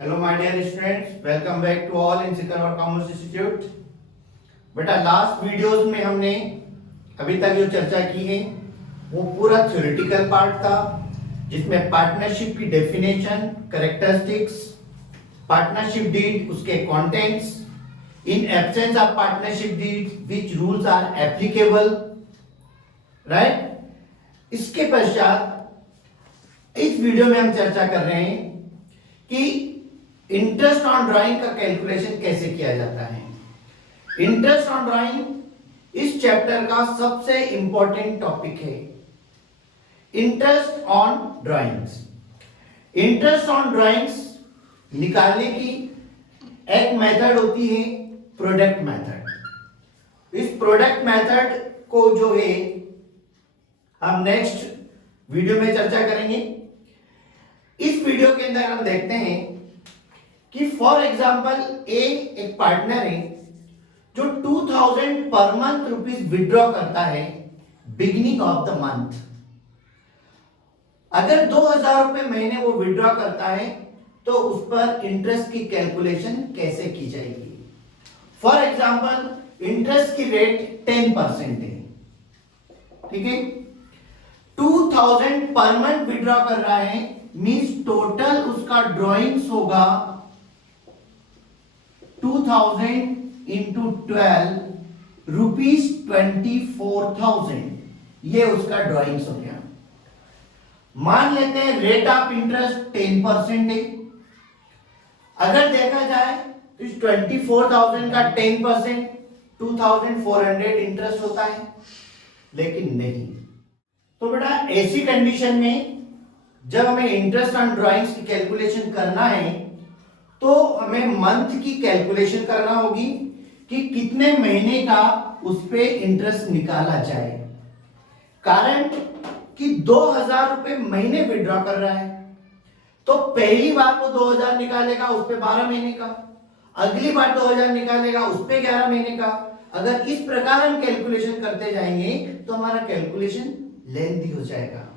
Hello my dear students, welcome back to all in Sikar Commerce Institute। बेटा last videos में हमने अभी तक जो चर्चा की है वो पूरा थ्योरेटिकल पार्ट था, जिसमें पार्टनरशिप की डेफिनेशन, कैरेक्टरिस्टिक्स, पार्टनरशिप डीड, उसके contents, in absence of partnership deed which rules are applicable, right. इसके पश्चात इस वीडियो में हम चर्चा कर रहे हैं कि इंटरेस्ट ऑन ड्राइंग का कैलकुलेशन कैसे किया जाता है। इंटरेस्ट ऑन ड्राइंग इस चैप्टर का सबसे इंपॉर्टेंट टॉपिक है। Interest on drawings, interest on drawings निकालने की एक मेथड होती है प्रोडक्ट मेथड। इस प्रोडक्ट मेथड को जो है हम नेक्स्ट वीडियो में चर्चा करेंगे। इस वीडियो के अंदर हम देखते हैं कि फॉर एग्जांपल एक पार्टनर है जो 2000 पर मंथ रुपीज विड्रॉ करता है बिगिनिंग ऑफ द मंथ। अगर 2000 रुपए महीने वो विड्रॉ करता है तो उस पर इंटरेस्ट की कैलकुलेशन कैसे की जाएगी। फॉर एग्जांपल इंटरेस्ट की रेट 10% है, ठीक है। 2000 पर मंथ विड्रॉ कर रहा है मींस टोटल उसका ड्रॉइंग्स होगा 2000 इंटू 12 रुपीज 24,000। ये उसका ड्रॉइंग्स हो गया। मान लेते हैं रेट ऑफ इंटरेस्ट 10% है। अगर देखा जाए तो इस 24,000 का 10% 2,400 इंटरेस्ट होता है, लेकिन नहीं। तो बेटा ऐसी कंडीशन में जब हमें इंटरेस्ट ऑन ड्रॉइंग्स की कैलकुलेशन करना है तो हमें मंथ की कैलकुलेशन करना होगी कि कितने महीने का उस पे इंटरेस्ट निकाला जाए। कारण कि 2000 रुपए महीने विड्रॉ कर रहा है तो पहली बार वो 2000 निकालेगा उस पे 12 महीने का, अगली बार 2000 निकालेगा उस पे 11 महीने का। अगर इस प्रकार हम कैलकुलेशन करते जाएंगे तो हमारा कैलकुलेशन लेंथी हो जाएगा।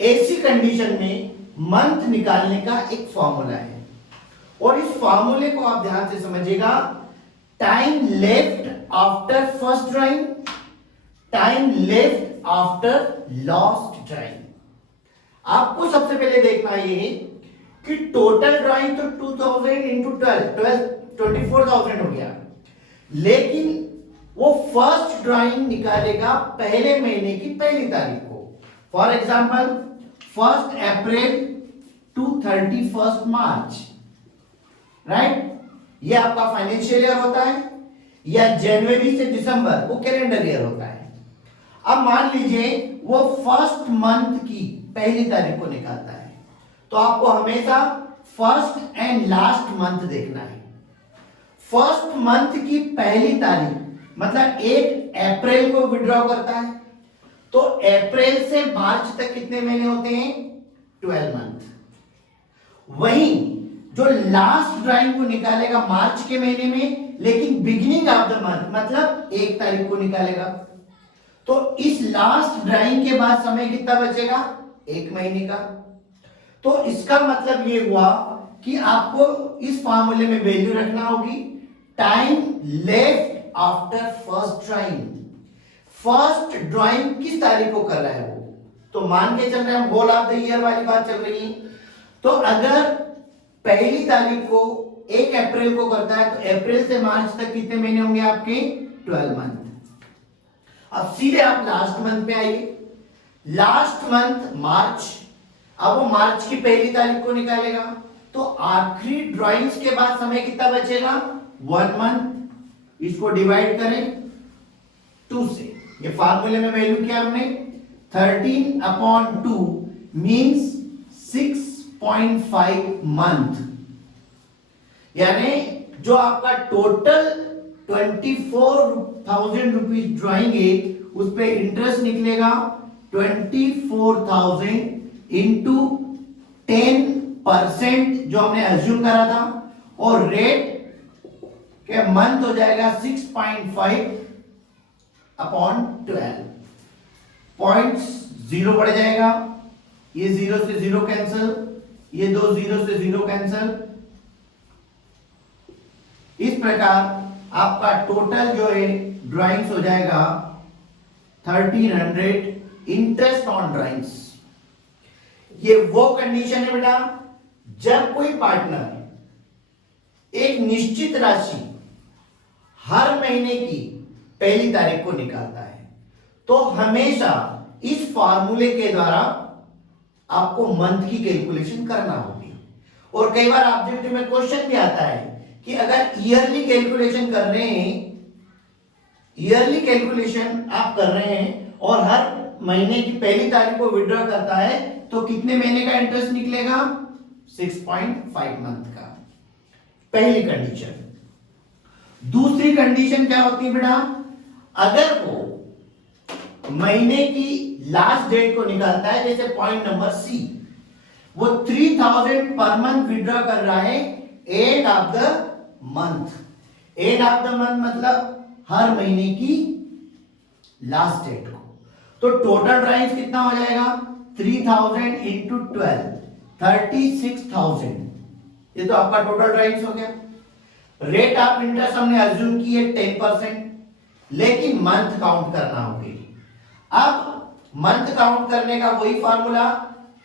ऐसी कंडीशन में मंथ निकालने का एक फॉर्मूला है और इस फॉर्मूले को आप ध्यान से समझिएगा। Time left after first drawing, time left after last drawing. आपको सबसे पहले देखना ये है कि टोटल ड्राइंग तो 2000 इंटू 12 24,000 हो गया, लेकिन वो फर्स्ट ड्राइंग निकालेगा पहले महीने की पहली तारीख को। For example 1 April to 31 March, right. ये आपका फाइनेंशियल ईयर होता है, या जनवरी से दिसंबर वो कैलेंडर ईयर होता है। अब मान लीजिए वो फर्स्ट मंथ की पहली तारीख को निकालता है तो आपको हमेशा फर्स्ट एंड लास्ट मंथ देखना है। फर्स्ट मंथ की पहली तारीख मतलब 1 अप्रैल को विड्रॉ करता है तो अप्रैल से मार्च तक कितने महीने होते हैं? 12 मंथ। वहीं जो लास्ट ड्राइंग को निकालेगा मार्च के महीने में, लेकिन बिगिनिंग ऑफ द मंथ मतलब 1 तारीख को निकालेगा, तो इस लास्ट ड्राइंग के बाद समय कितना बचेगा? 1 महीने का। तो इसका मतलब ये हुआ कि आपको इस फार्मूले में वैल्यू रखना होगी time left after first drawing. First drawing किस तारीख को कर रहा है वो, तो मान के चल रहे हैं हम होल ऑफ द ईयर वाली बात चल रही है। तो अगर पहली तारीख को 1 अप्रैल को करता है तो अप्रैल से मार्च तक कितने महीने होंगे आपके? 12 मंथ। अब सीधे आप लास्ट मंथ में आइए। लास्ट मंथ मार्च। अब वो मार्च की पहली तारीख को निकालेगा तो आखिरी ड्राइंग्स के बाद समय कितना बचेगा? 1 मंथ। इसको डिवाइड करें 2 से। ये फार्मूले में वैल्यू क्या हमने 13/2 मींस 6.5 मंथ। यानी जो आपका टोटल 24,000 रुपीज ड्राइंग है उस पे इंटरेस्ट निकलेगा 24,000 इंटू 10% जो हमने अज्यूम करा था, और रेट के मंथ हो जाएगा 6.5/12। पॉइंट्स 0 बढ़ जाएगा, ये 0 से 0 कैंसिल, ये 2 0 से 0 कैंसिल, प्रकार आपका टोटल जो है ड्राइंग्स हो जाएगा 1300 इंटरेस्ट ऑन ड्राइंग्स। ये वो कंडीशन है बेटा जब कोई पार्टनर एक निश्चित राशि हर महीने की पहली तारीख को निकालता है तो हमेशा इस फार्मूले के द्वारा आपको मंथ की कैलकुलेशन करना होगी। और कई बार ऑब्जेक्टिव में क्वेश्चन भी आता है कि अगर ईयरली कैलकुलेशन कर रहे हैं, ईयरली कैलकुलेशन आप कर रहे हैं और हर महीने की पहली तारीख को विड्रॉ करता है तो कितने महीने का इंटरेस्ट निकलेगा? 6.5 मंथ का। पहली कंडीशन। दूसरी कंडीशन क्या होती है बेटा? अगर वो महीने की लास्ट डेट को निकालता है, जैसे पॉइंट नंबर सी, वो 3000 पर मंथ विड्रॉ कर रहा है end of the month. End of the month मतलब हर महीने की लास्ट डेट को। तो टोटल ड्राइंग्स कितना हो जाएगा? 3000 इंटू 12 36,000। ये तो आपका टोटल ड्राइंग्स हो गया। रेट ऑफ इंटरेस्ट हमने अज्यूम की है 10%, लेकिन मंथ काउंट करना होगी। अब मंथ काउंट करने का वही formula,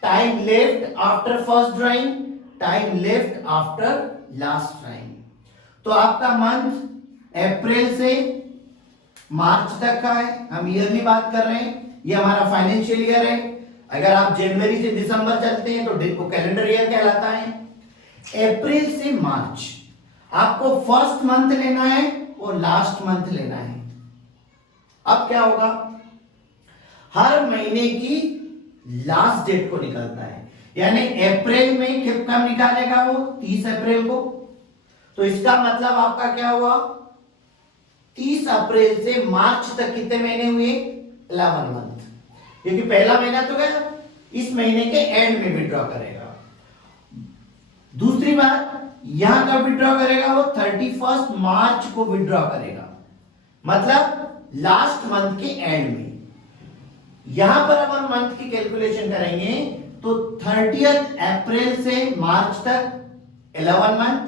time left after first drawing, time left after last drawing. तो आपका मंथ अप्रैल से मार्च तक का है, हम ईयरली बात कर रहे हैं, ये हमारा फाइनेंशियल ईयर है। अगर आप जनवरी से दिसंबर चलते हैं तो कैलेंडर ईयर कहलाता है। अप्रैल से मार्च आपको फर्स्ट मंथ लेना है और लास्ट मंथ लेना है। अब क्या होगा? हर महीने की लास्ट डेट को निकालता है, यानी अप्रैल में कब निकालेगा वो? 30 अप्रैल को। तो इसका मतलब आपका क्या हुआ? 30 अप्रैल से मार्च तक कितने महीने हुए? 11 मंथ। क्योंकि पहला महीना तो गया, इस महीने के एंड में विड्रॉ करेगा। दूसरी बात, यहां कब विड्रॉ करेगा? वो 31 मार्च को विड्रॉ करेगा, मतलब लास्ट मंथ के एंड में। यहां पर हम मंथ की कैलकुलेशन करेंगे तो 30 अप्रैल से मार्च तक 11 मंथ,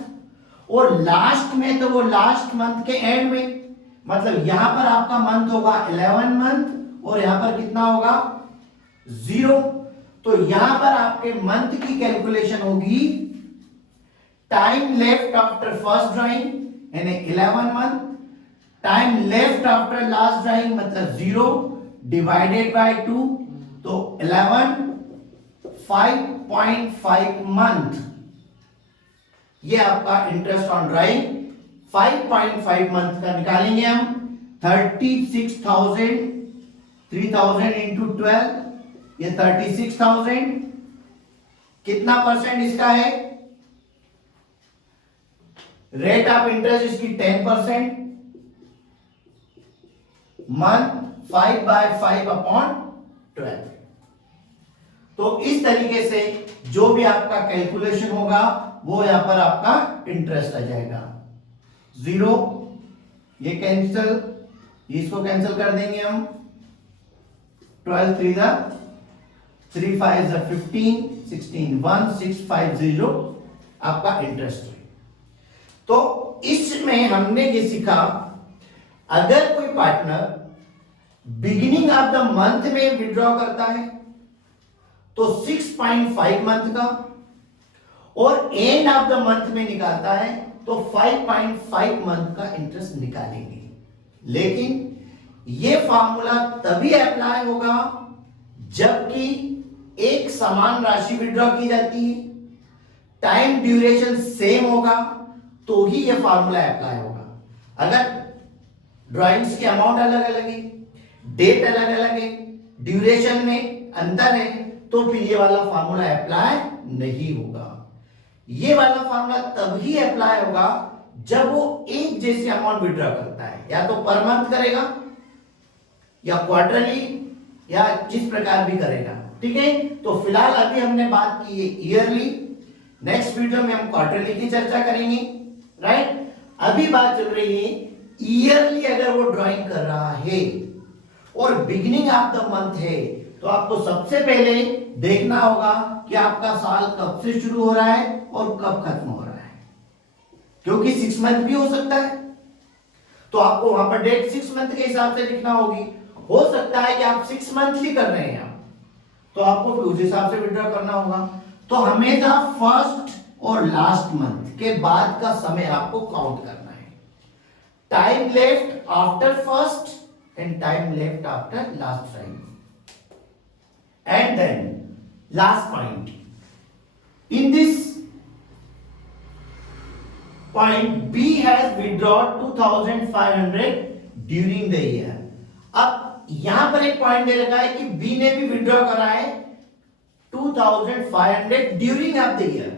और लास्ट में तो वो लास्ट मंथ के एंड में, मतलब यहां पर आपका मंथ होगा 11 मंथ और यहां पर कितना होगा? 0। तो यहां पर आपके मंथ की कैलकुलेशन होगी time left after first drawing यानी 11 month, time left after last drawing मतलब 0 डिवाइडेड बाय 2, तो 11 5.5 मंथ। ये आपका इंटरेस्ट ऑन ड्राइंग 5.5 मंथ का निकालेंगे हम। 36,000 3000 इंटू 12, ये 36,000। कितना परसेंट इसका है? रेट ऑफ इंटरेस्ट इसकी 10%। मंथ 5/5/12। तो इस तरीके से जो भी आपका कैलकुलेशन होगा वो यहां पर आपका इंटरेस्ट आ जाएगा। 0, ये कैंसिल, इसको कैंसिल कर देंगे हम। 12 3 3 5 15 16 1650 आपका इंटरेस्ट है। तो इसमें हमने ये सीखा, अगर कोई partner beginning of the month में विड्रॉ करता है तो 6.5 मंथ का, और एंड ऑफ द मंथ में निकालता है तो 5.5 मंथ का इंटरेस्ट निकालेंगे। लेकिन यह फार्मूला तभी अप्लाई होगा जबकि एक समान राशि विड्रॉ की जाती है, टाइम ड्यूरेशन सेम होगा, तो ही यह फार्मूला अप्लाई होगा। अगर ड्राइंग्स के अमाउंट अलग अलग है, डेट अलग अलग है, ड्यूरेशन में अंतर है, तो फिर ये वाला फार्मूला अप्लाई नहीं होगा। ये वाला फार्मूला तभी अप्लाई होगा जब वो एक जैसे अमाउंट विड्रॉ करता है, या तो पर मंथ करेगा या क्वार्टरली या जिस प्रकार भी करेगा। ठीक है, तो फिलहाल अभी हमने बात की है ईयरली, नेक्स्ट वीडियो में हम क्वार्टरली की चर्चा करेंगे। राइट, अभी बात चल रही है ईयरली। अगर वो ड्राइंग कर रहा है और बिगिनिंग ऑफ द मंथ है तो आपको सबसे पहले देखना होगा कि आपका साल कब से शुरू हो रहा है और कब खत्म हो रहा है। क्योंकि 6 मंथ भी हो सकता है, तो आपको वहां पर डेट 6 मंथ के हिसाब से लिखना होगी। हो सकता है कि आप 6 मंथली कर रहे हैं, तो आपको फिर उस हिसाब से विड्रॉ करना होगा। तो हमेशा फर्स्ट और लास्ट मंथ के बाद का समय आपको काउंट करना है। Time left after first and time left after last time. And then last point, in this point B has withdrawed 2500 during the year. अब यहां पर एक पॉइंट दे रखा है कि बी ने भी विड्रॉ करा है 2500 ड्यूरिंग ऑफ द ईयर,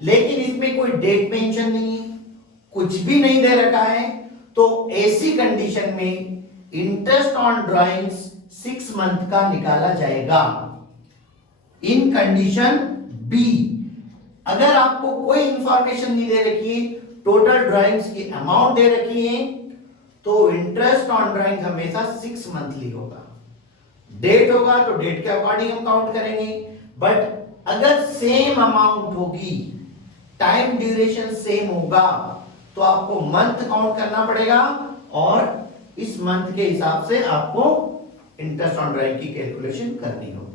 लेकिन इसमें कोई डेट मेंशन नहीं है, कुछ भी नहीं दे रखा है। तो ऐसी कंडीशन में इंटरेस्ट ऑन ड्राइंग्स 6 मंथ का निकाला जाएगा। इन कंडीशन बी, अगर आपको कोई इंफॉर्मेशन नहीं दे रखी, टोटल ड्राइंग्स की अमाउंट दे रखी है, तो इंटरेस्ट ऑन ड्राइंग हमेशा 6 मंथली होगा। डेट होगा तो डेट के अकॉर्डिंग हम काउंट करेंगे, बट अगर सेम अमाउंट होगी, टाइम ड्यूरेशन सेम होगा, तो आपको मंथ काउंट करना पड़ेगा और इस मंथ के हिसाब से आपको इंटरेस्ट ऑन ड्राइंग की कैलकुलेशन करनी होगी।